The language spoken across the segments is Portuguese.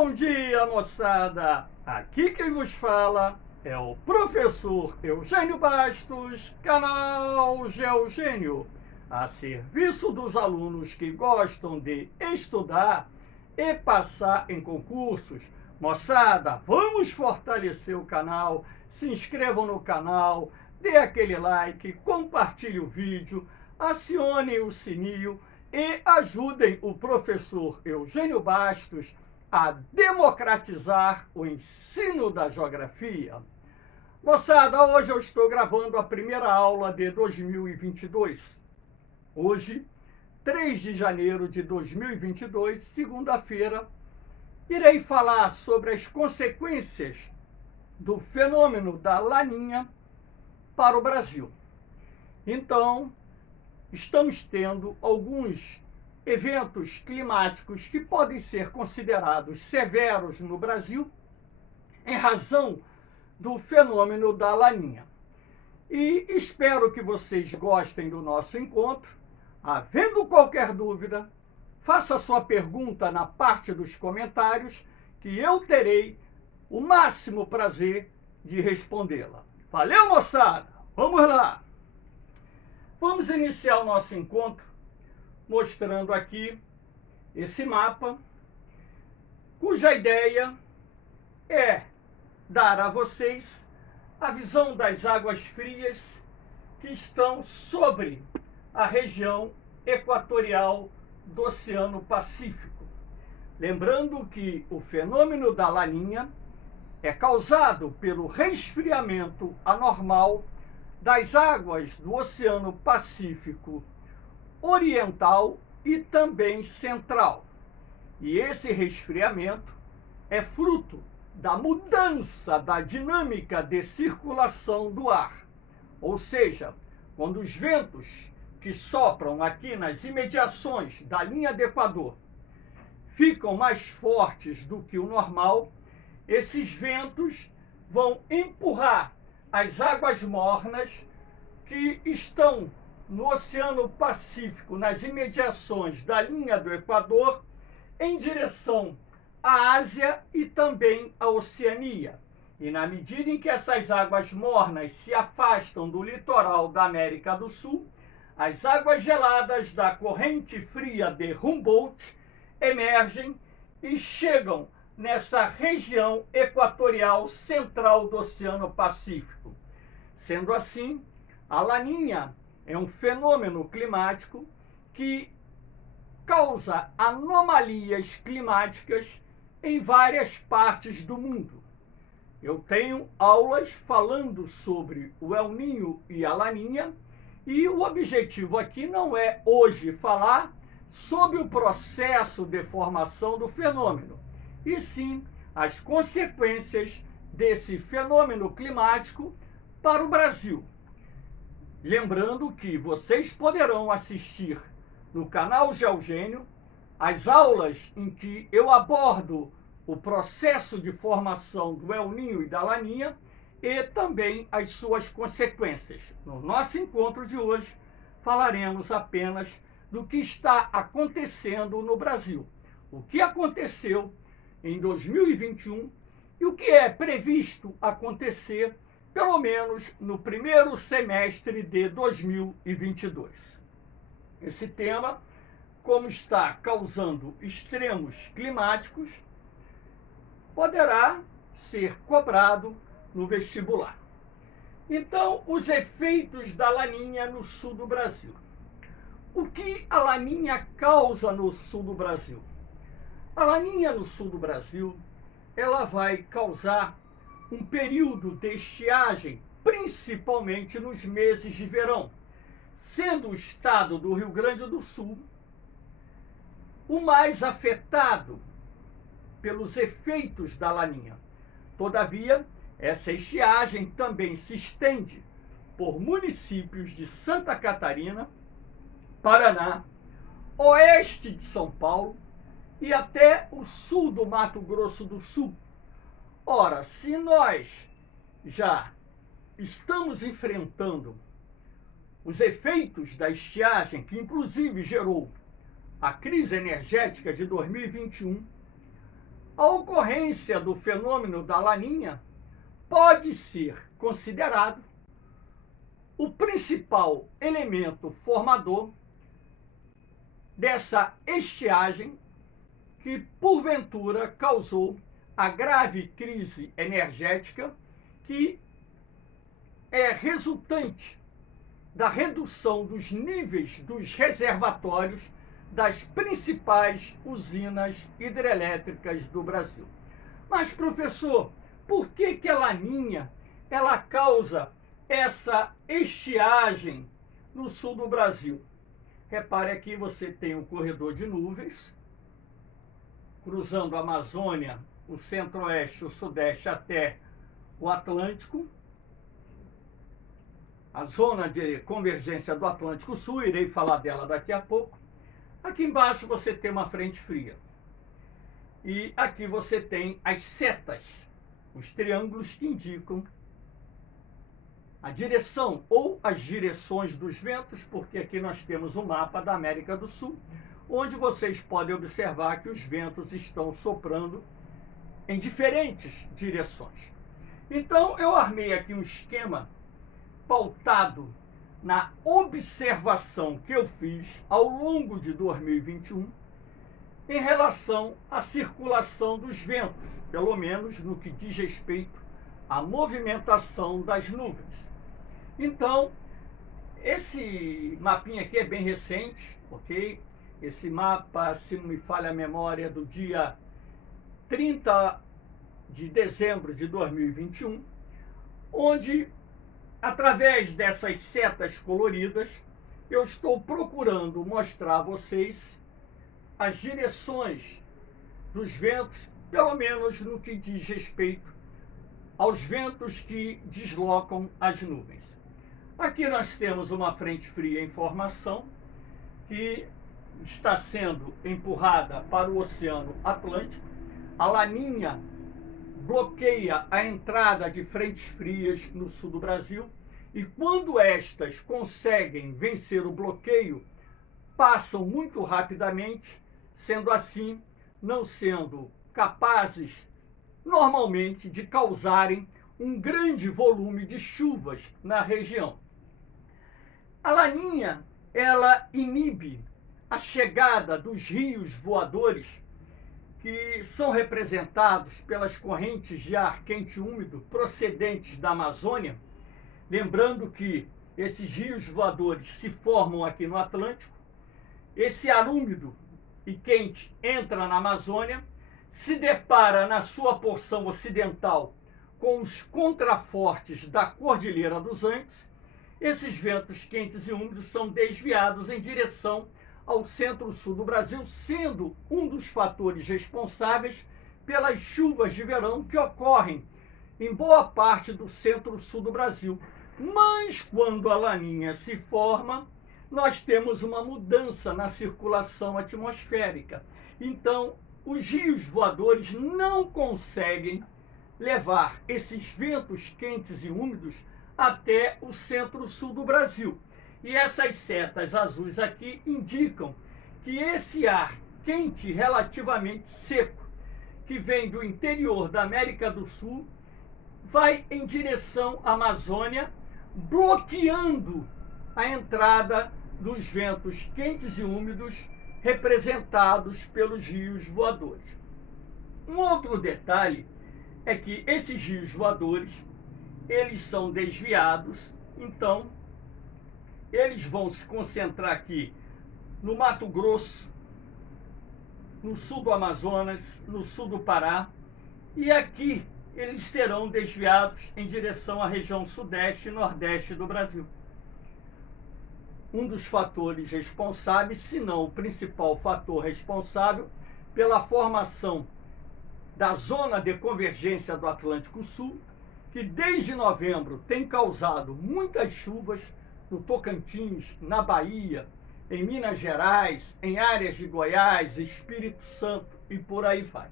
Bom dia, moçada! Aqui quem vos fala é o professor Eugênio Bastos, canal Geogênio, a serviço dos alunos que gostam de estudar e passar em concursos. Moçada, vamos fortalecer o canal, se inscrevam no canal, dê aquele like, compartilhe o vídeo, acionem o sininho e ajudem o professor Eugênio Bastos a democratizar o ensino da geografia. Moçada, hoje eu estou gravando a primeira aula de 2022. Hoje, 3 de janeiro de 2022, segunda-feira, irei falar sobre as consequências do fenômeno da Laninha para o Brasil. Então, estamos tendo alguns eventos climáticos que podem ser considerados severos no Brasil em razão do fenômeno da Laninha. E espero que vocês gostem do nosso encontro. Havendo qualquer dúvida, faça sua pergunta na parte dos comentários que eu terei o máximo prazer de respondê-la. Valeu, moçada! Vamos lá! Vamos iniciar o nosso encontro mostrando aqui esse mapa, cuja ideia é dar a vocês a visão das águas frias que estão sobre a região equatorial do Oceano Pacífico. Lembrando que o fenômeno da Laninha é causado pelo resfriamento anormal das águas do Oceano Pacífico Oriental e também Central. E esse resfriamento é fruto da mudança da dinâmica de circulação do ar. Ou seja, quando os ventos que sopram aqui nas imediações da linha do Equador ficam mais fortes do que o normal, esses ventos vão empurrar as águas mornas que estão no Oceano Pacífico, nas imediações da linha do Equador, em direção à Ásia e também à Oceania. E na medida em que essas águas mornas se afastam do litoral da América do Sul, as águas geladas da corrente fria de Humboldt emergem e chegam nessa região equatorial central do Oceano Pacífico. Sendo assim, a Laninha é um fenômeno climático que causa anomalias climáticas em várias partes do mundo. Eu tenho aulas falando sobre o El Niño e a Laninha, e o objetivo aqui não é hoje falar sobre o processo de formação do fenômeno, e sim as consequências desse fenômeno climático para o Brasil. Lembrando que vocês poderão assistir no canal Geogênio as aulas em que eu abordo o processo de formação do El Niño e da Laninha e também as suas consequências. No nosso encontro de hoje, falaremos apenas do que está acontecendo no Brasil. O que aconteceu em 2021 e o que é previsto acontecer pelo menos no primeiro semestre de 2022. Esse tema, como está causando extremos climáticos, poderá ser cobrado no vestibular. Então, os efeitos da Laninha no sul do Brasil. O que a Laninha causa no sul do Brasil? A Laninha no sul do Brasil, ela vai causar um período de estiagem, principalmente nos meses de verão, sendo o estado do Rio Grande do Sul o mais afetado pelos efeitos da Laninha. Todavia, essa estiagem também se estende por municípios de Santa Catarina, Paraná, oeste de São Paulo e até o sul do Mato Grosso do Sul. Ora, se nós já estamos enfrentando os efeitos da estiagem, que inclusive gerou a crise energética de 2021, A ocorrência do fenômeno da Laninha pode ser considerado o principal elemento formador dessa estiagem que, porventura, causou a grave crise energética que é resultante da redução dos níveis dos reservatórios das principais usinas hidrelétricas do Brasil. Mas, professor, por que a Laninha ela causa essa estiagem no sul do Brasil? Repare aqui, você tem um corredor de nuvens cruzando a Amazônia, o centro-oeste, o sudeste até o Atlântico, a zona de convergência do Atlântico Sul, irei falar dela daqui a pouco. Aqui embaixo você tem uma frente fria. E aqui você tem as setas, os triângulos que indicam a direção ou as direções dos ventos, porque aqui nós temos um mapa da América do Sul, onde vocês podem observar que os ventos estão soprando em diferentes direções. Então, eu armei aqui um esquema pautado na observação que eu fiz ao longo de 2021 em relação à circulação dos ventos, pelo menos no que diz respeito à movimentação das nuvens. Então, esse mapinha aqui é bem recente, ok? Esse mapa, se não me falha a memória, é do dia 30 de dezembro de 2021, onde, através dessas setas coloridas, eu estou procurando mostrar a vocês as direções dos ventos, pelo menos no que diz respeito aos ventos que deslocam as nuvens. Aqui nós temos uma frente fria em formação que está sendo empurrada para o Oceano Atlântico. A Laninha bloqueia a entrada de frentes frias no sul do Brasil e quando estas conseguem vencer o bloqueio, passam muito rapidamente, sendo assim, não sendo capazes normalmente de causarem um grande volume de chuvas na região. A Laninha, ela inibe a chegada dos rios voadores, que são representados pelas correntes de ar quente e úmido procedentes da Amazônia. Lembrando que esses rios voadores se formam aqui no Atlântico. Esse ar úmido e quente entra na Amazônia, se depara na sua porção ocidental com os contrafortes da Cordilheira dos Andes. Esses ventos quentes e úmidos são desviados em direção ao centro-sul do Brasil, sendo um dos fatores responsáveis pelas chuvas de verão que ocorrem em boa parte do centro-sul do Brasil. Mas quando a Laninha se forma, nós temos uma mudança na circulação atmosférica. Então, os rios voadores não conseguem levar esses ventos quentes e úmidos até o centro-sul do Brasil. E essas setas azuis aqui indicam que esse ar quente relativamente seco, que vem do interior da América do Sul, vai em direção à Amazônia, bloqueando a entrada dos ventos quentes e úmidos representados pelos rios voadores. Um outro detalhe é que esses rios voadores, eles são desviados, então eles vão se concentrar aqui no Mato Grosso, no sul do Amazonas, no sul do Pará, e aqui eles serão desviados em direção à região sudeste e nordeste do Brasil. Um dos fatores responsáveis, se não o principal fator responsável, pela formação da zona de convergência do Atlântico Sul, que desde novembro tem causado muitas chuvas no Tocantins, na Bahia, em Minas Gerais, em áreas de Goiás, Espírito Santo e por aí vai.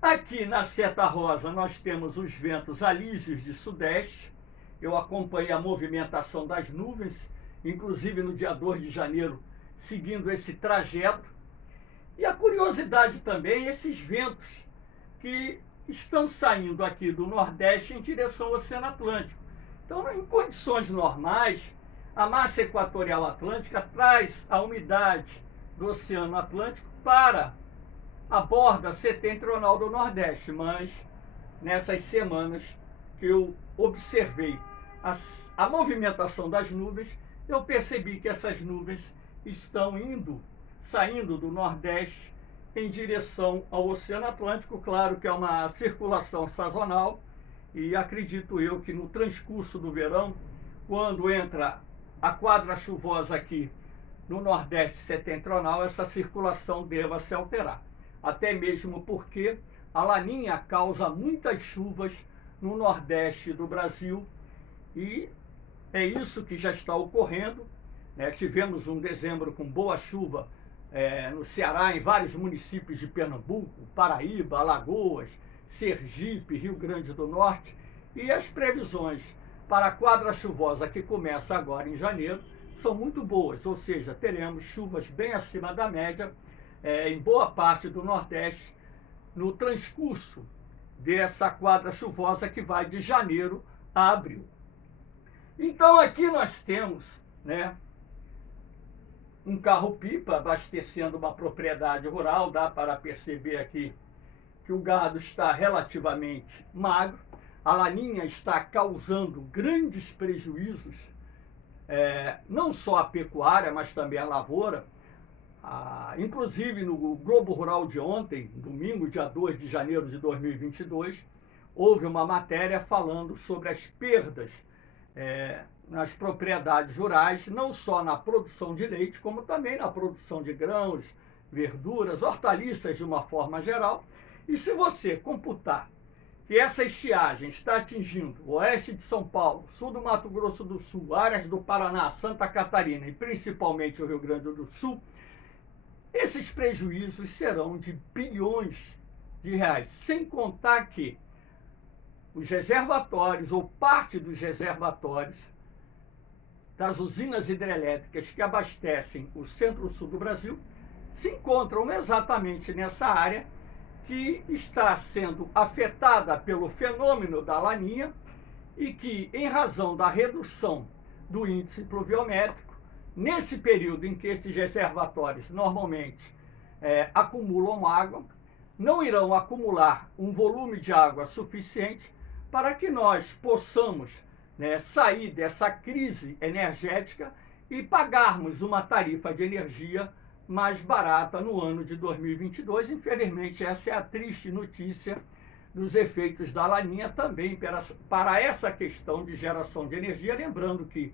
Aqui na seta rosa nós temos os ventos alísios de sudeste. Eu acompanhei a movimentação das nuvens, inclusive no dia 2 de janeiro, seguindo esse trajeto. E a curiosidade também, esses ventos que estão saindo aqui do Nordeste em direção ao Oceano Atlântico. Então, em condições normais, a massa equatorial atlântica traz a umidade do Oceano Atlântico para a borda setentrional do Nordeste, mas nessas semanas que eu observei a movimentação das nuvens, eu percebi que essas nuvens estão saindo do Nordeste em direção ao Oceano Atlântico. Claro que é uma circulação sazonal e acredito eu que no transcurso do verão, quando entra a quadra chuvosa aqui no Nordeste setentrional, essa circulação deva se alterar. Até mesmo porque a Laninha causa muitas chuvas no Nordeste do Brasil e é isso que já está ocorrendo. Tivemos um dezembro com boa chuva no Ceará, em vários municípios de Pernambuco, Paraíba, Alagoas, Sergipe, Rio Grande do Norte, e as previsões para a quadra chuvosa que começa agora em janeiro são muito boas, ou seja, teremos chuvas bem acima da média em boa parte do Nordeste no transcurso dessa quadra chuvosa que vai de janeiro a abril. Então aqui nós temos, um carro-pipa abastecendo uma propriedade rural. Dá para perceber aqui que o gado está relativamente magro. A Laninha está causando grandes prejuízos, não só à pecuária, mas também à lavoura. Inclusive no Globo Rural de ontem, domingo, dia 2 de janeiro de 2022, houve uma matéria falando sobre as perdas nas propriedades rurais, não só na produção de leite, como também na produção de grãos, verduras, hortaliças de uma forma geral. E se você computar que essa estiagem está atingindo o oeste de São Paulo, sul do Mato Grosso do Sul, áreas do Paraná, Santa Catarina e principalmente o Rio Grande do Sul, esses prejuízos serão de bilhões de reais, sem contar que os reservatórios, ou parte dos reservatórios das usinas hidrelétricas que abastecem o centro-sul do Brasil, se encontram exatamente nessa área que está sendo afetada pelo fenômeno da Laninha e que, em razão da redução do índice pluviométrico, nesse período em que esses reservatórios normalmente acumulam água, não irão acumular um volume de água suficiente para que nós possamos sair dessa crise energética e pagarmos uma tarifa de energia mais barata no ano de 2022. Infelizmente, essa é a triste notícia dos efeitos da Laninha também para essa questão de geração de energia. Lembrando que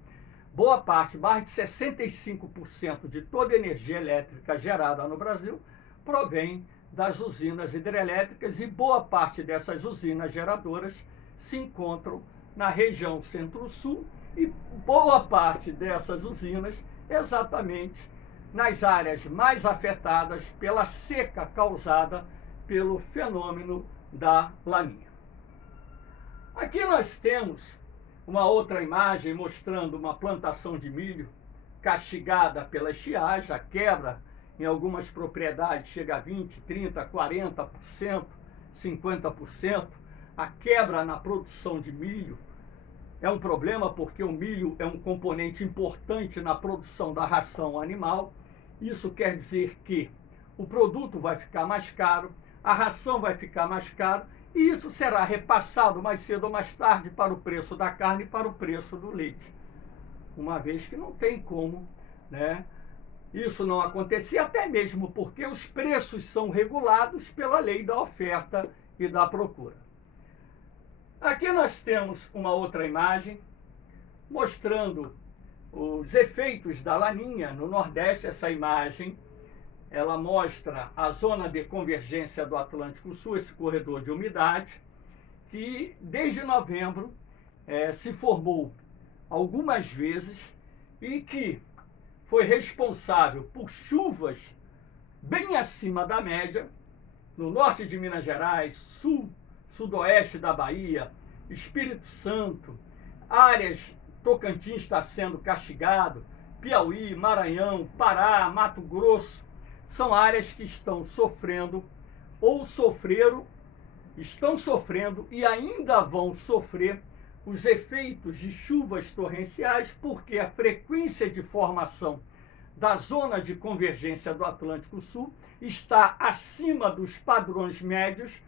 boa parte, mais de 65% de toda a energia elétrica gerada no Brasil provém das usinas hidrelétricas, e boa parte dessas usinas geradoras se encontram na região centro-sul, e boa parte dessas usinas exatamente nas áreas mais afetadas pela seca causada pelo fenômeno da Laninha. Aqui nós temos uma outra imagem mostrando uma plantação de milho castigada pela estiagem. A quebra em algumas propriedades chega a 20%, 30%, 40%, 50%. A quebra na produção de milho é um problema porque o milho é um componente importante na produção da ração animal. Isso quer dizer que o produto vai ficar mais caro, a ração vai ficar mais cara, e isso será repassado mais cedo ou mais tarde para o preço da carne e para o preço do leite. Uma vez que não tem como, isso não acontecer, até mesmo porque os preços são regulados pela lei da oferta e da procura. Aqui nós temos uma outra imagem mostrando os efeitos da Laninha no Nordeste. Essa imagem, ela mostra a zona de convergência do Atlântico Sul, esse corredor de umidade, que desde novembro se formou algumas vezes e que foi responsável por chuvas bem acima da média no norte de Minas Gerais, sudoeste da Bahia, Espírito Santo, áreas Tocantins está sendo castigado, Piauí, Maranhão, Pará, Mato Grosso, são áreas que estão sofrendo ou sofreram estão sofrendo e ainda vão sofrer os efeitos de chuvas torrenciais, porque a frequência de formação da zona de convergência do Atlântico Sul está acima dos padrões médios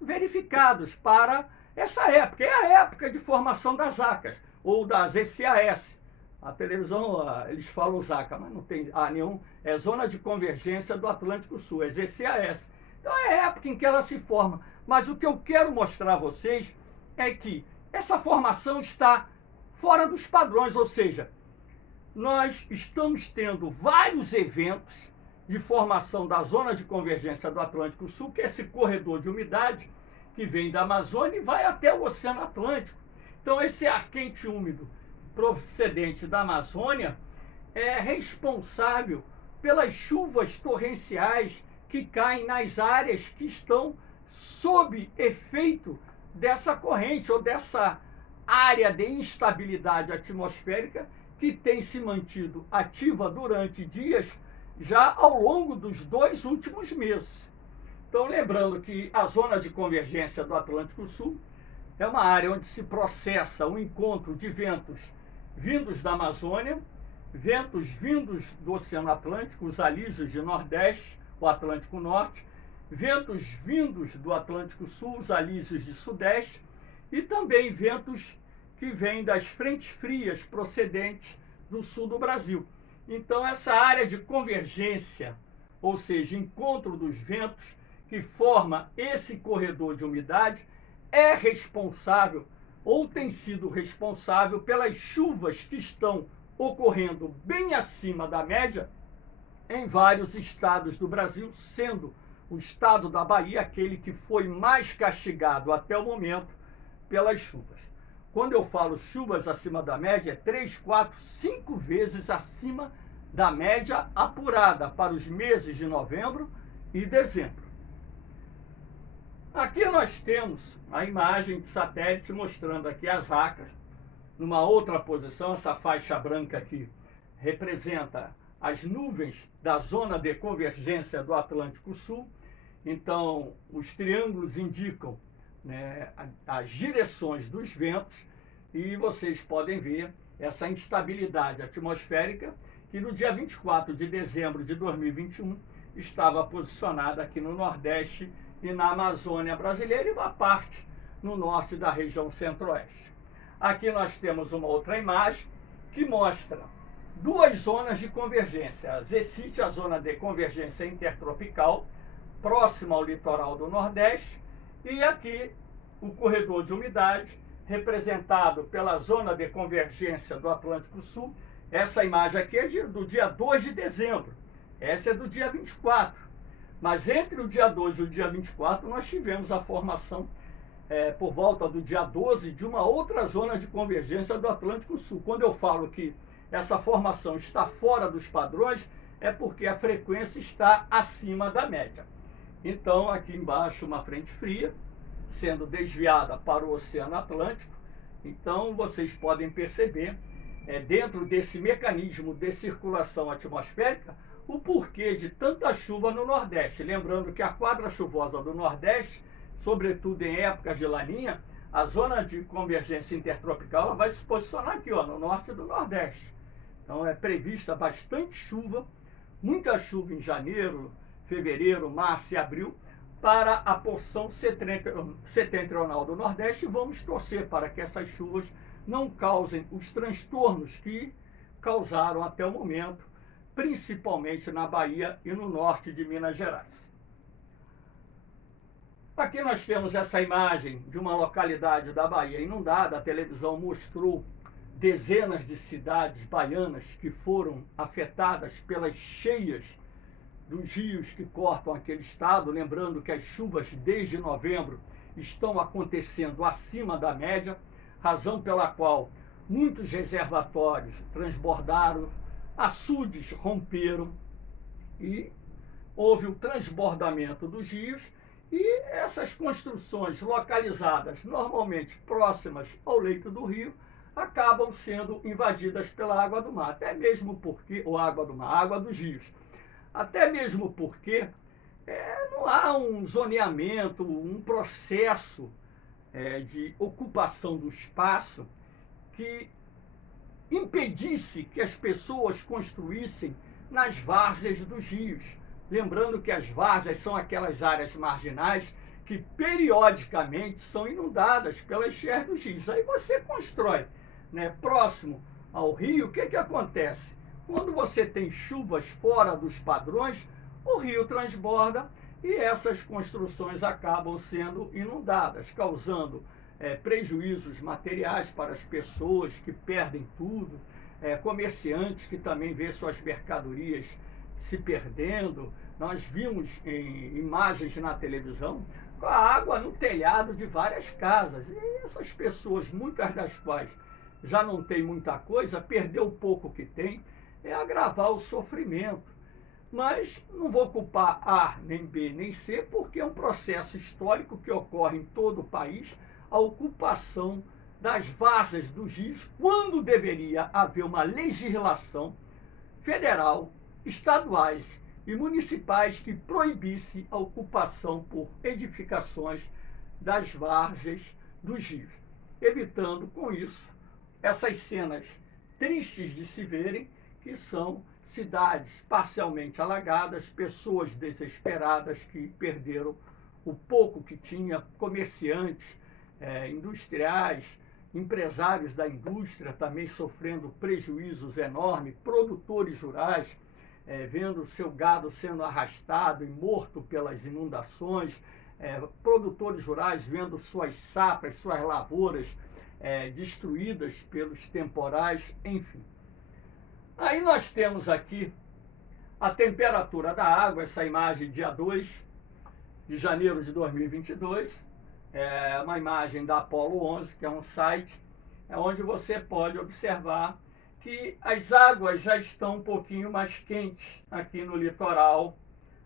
verificados para essa época. É a época de formação das ACAS, ou das ECAS. A televisão, eles falam ZACA, mas não tem A nenhum. É Zona de Convergência do Atlântico Sul, as ECAS. Então é a época em que ela se forma. Mas o que eu quero mostrar a vocês é que essa formação está fora dos padrões, ou seja, nós estamos tendo vários eventos de formação da zona de convergência do Atlântico Sul, que é esse corredor de umidade que vem da Amazônia e vai até o Oceano Atlântico. Então, esse ar quente úmido procedente da Amazônia é responsável pelas chuvas torrenciais que caem nas áreas que estão sob efeito dessa corrente ou dessa área de instabilidade atmosférica que tem se mantido ativa durante dias já ao longo dos 2 últimos meses. Então, lembrando que a zona de convergência do Atlântico Sul é uma área onde se processa o encontro de ventos vindos da Amazônia, ventos vindos do Oceano Atlântico, os alísios de Nordeste, o Atlântico Norte, ventos vindos do Atlântico Sul, os alísios de Sudeste, e também ventos que vêm das frentes frias procedentes do sul do Brasil. Então, essa área de convergência, ou seja, encontro dos ventos, que forma esse corredor de umidade, é responsável ou tem sido responsável pelas chuvas que estão ocorrendo bem acima da média em vários estados do Brasil, sendo o estado da Bahia aquele que foi mais castigado até o momento pelas chuvas. Quando eu falo chuvas acima da média, é 3, 4, 5 vezes acima da média apurada para os meses de novembro e dezembro. Aqui nós temos a imagem de satélite mostrando aqui as ACAS. Numa outra posição, essa faixa branca aqui representa as nuvens da zona de convergência do Atlântico Sul. Então, os triângulos indicam, né, as direções dos ventos, e vocês podem ver essa instabilidade atmosférica que no dia 24 de dezembro de 2021 estava posicionada aqui no Nordeste e na Amazônia brasileira e uma parte no norte da região centro-oeste. Aqui nós temos uma outra imagem que mostra 2 zonas de convergência. A ZECIT, a zona de convergência intertropical, próxima ao litoral do Nordeste, e aqui o corredor de umidade, representado pela zona de convergência do Atlântico Sul. Essa imagem aqui é do dia 2 de dezembro, essa é do dia 24. Mas entre o dia 2 e o dia 24, nós tivemos a formação, por volta do dia 12, de uma outra zona de convergência do Atlântico Sul. Quando eu falo que essa formação está fora dos padrões, é porque a frequência está acima da média. Então, aqui embaixo, uma frente fria, sendo desviada para o Oceano Atlântico. Então, vocês podem perceber, dentro desse mecanismo de circulação atmosférica, o porquê de tanta chuva no Nordeste. Lembrando que a quadra chuvosa do Nordeste, sobretudo em épocas de laninha, a zona de convergência intertropical ela vai se posicionar aqui, ó, no norte do Nordeste. Então é prevista bastante chuva, muita chuva em janeiro, fevereiro, março e abril, para a porção setentrional do Nordeste. Vamos torcer para que essas chuvas não causem os transtornos que causaram até o momento, principalmente na Bahia e no norte de Minas Gerais. Aqui nós temos essa imagem de uma localidade da Bahia inundada. A televisão mostrou dezenas de cidades baianas que foram afetadas pelas cheias dos rios que cortam aquele estado. Lembrando que as chuvas desde novembro estão acontecendo acima da média, razão pela qual muitos reservatórios transbordaram, açudes romperam e houve o transbordamento dos rios, e essas construções localizadas normalmente próximas ao leito do rio acabam sendo invadidas pela água do mar, até mesmo porque, ou água do mar, água dos rios, até mesmo porque não há um zoneamento, um processo de ocupação do espaço que impedisse que as pessoas construíssem nas várzeas dos rios. Lembrando que as várzeas são aquelas áreas marginais que periodicamente são inundadas pelas cheias dos rios. Aí você constrói, né, próximo ao rio, o que acontece? Quando você tem chuvas fora dos padrões, o rio transborda e essas construções acabam sendo inundadas, causando prejuízos materiais para as pessoas que perdem tudo, comerciantes que também vê suas mercadorias se perdendo. Nós vimos em imagens na televisão a água no telhado de várias casas. E essas pessoas, muitas das quais já não têm muita coisa, perdeu o pouco que tem, é agravar o sofrimento. Mas não vou culpar A, nem B, nem C, porque é um processo histórico que ocorre em todo o país, a ocupação das várzeas dos rios, quando deveria haver uma legislação federal, estaduais e municipais que proibisse a ocupação por edificações das várzeas dos rios, evitando com isso essas cenas tristes de se verem, que são cidades parcialmente alagadas, pessoas desesperadas que perderam o pouco que tinha, comerciantes, industriais, empresários da indústria também sofrendo prejuízos enormes, produtores rurais vendo seu gado sendo arrastado e morto pelas inundações, produtores rurais vendo suas safras, suas lavouras destruídas pelos temporais, enfim. Aí nós temos aqui a temperatura da água, essa imagem dia 2 de janeiro de 2022, uma imagem da Apollo 11, que é um site onde você pode observar que as águas já estão um pouquinho mais quentes aqui no litoral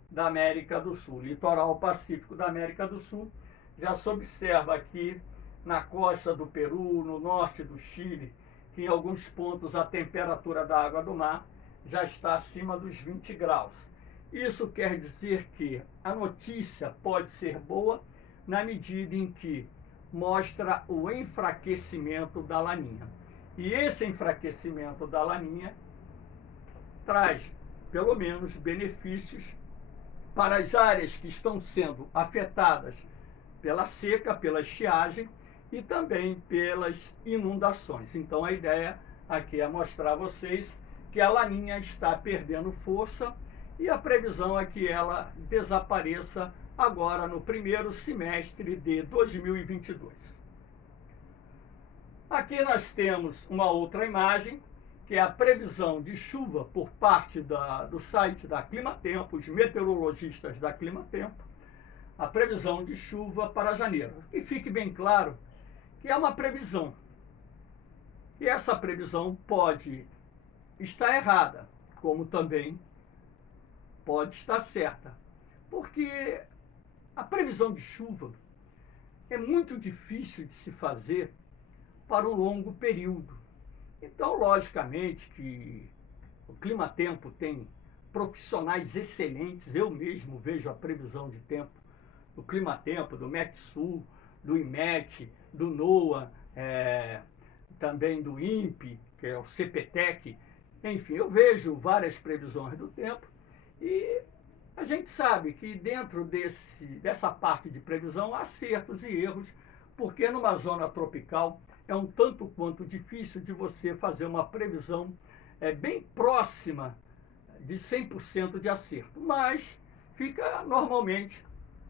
da América do Sul, litoral pacífico da América do Sul. Já se observa aqui na costa do Peru, no norte do Chile, que em alguns pontos a temperatura da água do mar já está acima dos 20 graus. Isso quer dizer que a notícia pode ser boa na medida em que mostra o enfraquecimento da laninha. E esse enfraquecimento da laninha traz, pelo menos, benefícios para as áreas que estão sendo afetadas pela seca, pela estiagem e também pelas inundações. Então a ideia aqui é mostrar a vocês que a laninha está perdendo força e a previsão é que ela desapareça agora no primeiro semestre de 2022. Aqui nós temos uma outra imagem, que é a previsão de chuva por parte do site da Climatempo, os meteorologistas da Climatempo, a previsão de chuva para janeiro. E fique bem claro que é uma previsão. E essa previsão pode estar errada, como também pode estar certa. Porque a previsão de chuva é muito difícil de se fazer para um longo período. Então, logicamente que o Climatempo tem profissionais excelentes. Eu mesmo vejo a previsão de tempo do Climatempo, do Metsul, do IMET, do NOAA, também do INPE, que é o CPTEC. Enfim, eu vejo várias previsões do tempo e a gente sabe que dentro dessa parte de previsão há acertos e erros, porque numa zona tropical é um tanto quanto difícil de você fazer uma previsão bem próxima de 100% de acerto, mas fica normalmente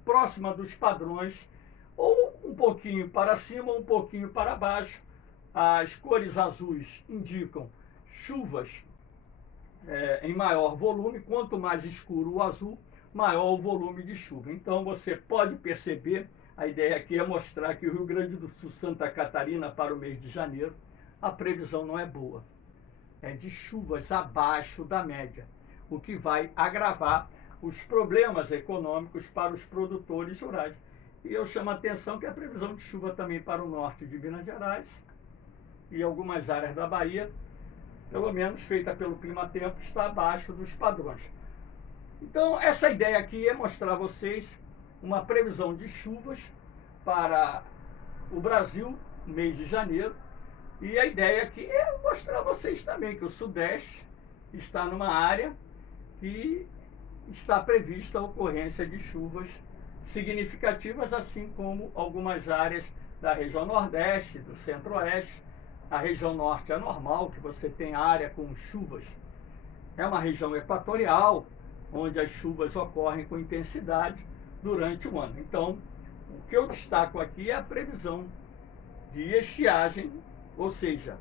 próxima dos padrões, ou um pouquinho para cima, ou um pouquinho para baixo. As cores azuis indicam chuvas em maior volume, quanto mais escuro o azul, maior o volume de chuva. Então você pode perceber, a ideia aqui é mostrar que o Rio Grande do Sul, Santa Catarina, para o mês de janeiro, a previsão não é boa. É de chuvas abaixo da média, o que vai agravar os problemas econômicos para os produtores rurais. E eu chamo a atenção que a previsão de chuva também para o norte de Minas Gerais e algumas áreas da Bahia, pelo menos feita pelo Climatempo, está abaixo dos padrões. Então, essa ideia aqui é mostrar a vocês uma previsão de chuvas para o Brasil, mês de janeiro. E a ideia aqui é mostrar a vocês também que o Sudeste está numa área que está prevista a ocorrência de chuvas significativas, assim como algumas áreas da região Nordeste, do Centro-Oeste. A região Norte é normal que você tem área com chuvas. É uma região equatorial, onde as chuvas ocorrem com intensidade durante o ano. Então, o que eu destaco aqui é a previsão de estiagem, ou seja,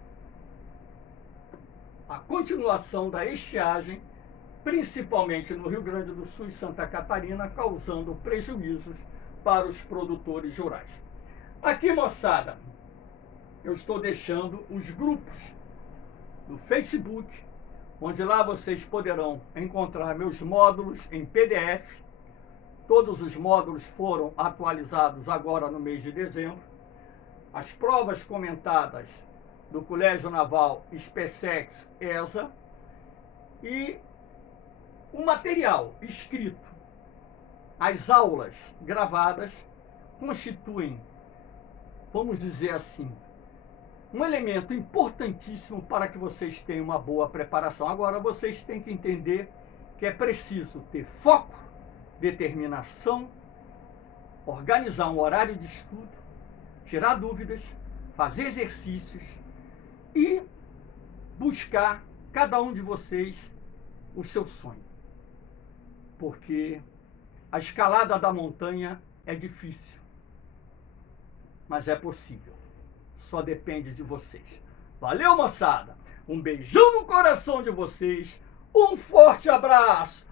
a continuação da estiagem, principalmente no Rio Grande do Sul e Santa Catarina, causando prejuízos para os produtores rurais. Aqui, moçada, eu estou deixando os grupos no Facebook, onde lá vocês poderão encontrar meus módulos em PDF. Todos os módulos foram atualizados agora no mês de dezembro. As provas comentadas do Colégio Naval SpaceX ESA e o material escrito, as aulas gravadas, constituem, vamos dizer assim, um elemento importantíssimo para que vocês tenham uma boa preparação. Agora, vocês têm que entender que é preciso ter foco, determinação, organizar um horário de estudo, tirar dúvidas, fazer exercícios e buscar, cada um de vocês, o seu sonho. Porque a escalada da montanha é difícil, mas é possível. Só depende de vocês. Valeu, moçada! Um beijão no coração de vocês, um forte abraço,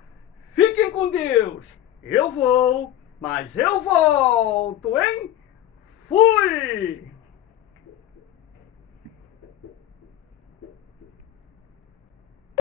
fiquem com Deus! Eu vou, mas eu volto, hein? Fui!